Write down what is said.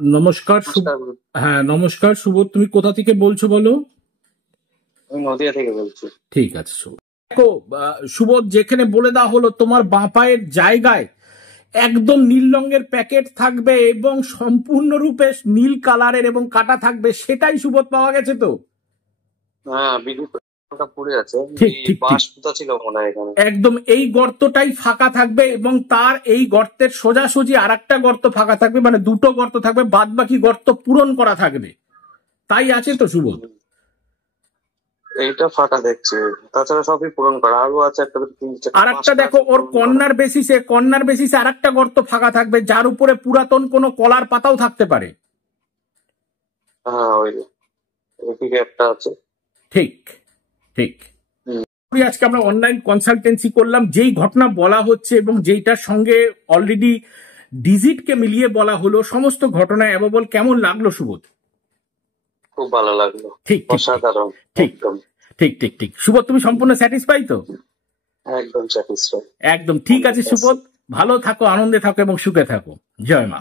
নমস্কার নমস্কার। হ্যাঁ নমস্কার সুবোধ, তুমি কোথা থেকে বলছো বলো? আমি নদিয়া থেকে বলছি। ঠিক আছে সুবোধ। দেখো সুবোধ, যেখানে বলে দেওয়া হলো তোমার বাঁ পায়ের জায়গায় একদম নীল রঙের প্যাকেট থাকবে এবং সম্পূর্ণরূপে নীল কালারের এবং কাটা থাকবে, সেটাই সুবোধ পাওয়া গেছে তো? হ্যাঁ, বিদ্যুৎটা পড়ে আছে। ঠিক এই ঠিক ঠিক, বাঁশ পোতা ছিল মনে হয় এখানে। একদম এই গর্তটাই ফাঁকা থাকবে এবং তার এই গর্তের সোজাসুজি আর একটা গর্ত ফাঁকা থাকবে, মানে দুটো গর্ত থাকবে, বাদ বাকি গর্ত পূরণ করা থাকবে। তাই আছে তো সুবোধ? এইটা ফাঁকা দেখছি, তাছাড়া সবই পূরণ করা। আরো আছে একটা দুটো তিন চারটে আর একটা পাঁচটা দেখো, আছে ওর পূরণ করা। কর্নার বেসিসে আর একটা গর্ত ফাঁকা থাকবে, যার উপরে পুরাতন কোনো কলার পাতাও থাকতে পারে। হ্যাঁ, ওই এদিকে একটা আছে। ঠিক ঠিক। হুম। আজকে আমরা অনলাইন কনসালটেন্সি করলাম, যেই ঘটনা বলা হচ্ছে এবং যেইটার সঙ্গে অলরেডি ডিজিটকে মিলিয়ে বলা হলো, সমস্ত ঘটনা অ্যাবল কেমন লাগলো সুবোধ? খুব ভালো লাগলো। ঠিক ঠিক অসাধারণ। ঠিক একদম ঠিক ঠিক ঠিক সুবোধ, তুমি সম্পূর্ণ স্যাটিসফাই তো? একদম স্যাটিসফাই। একদম ঠিক আছে সুবোধ, ভালো থাকো, আনন্দে থাকো এবং সুখে থাকো। জয় মা।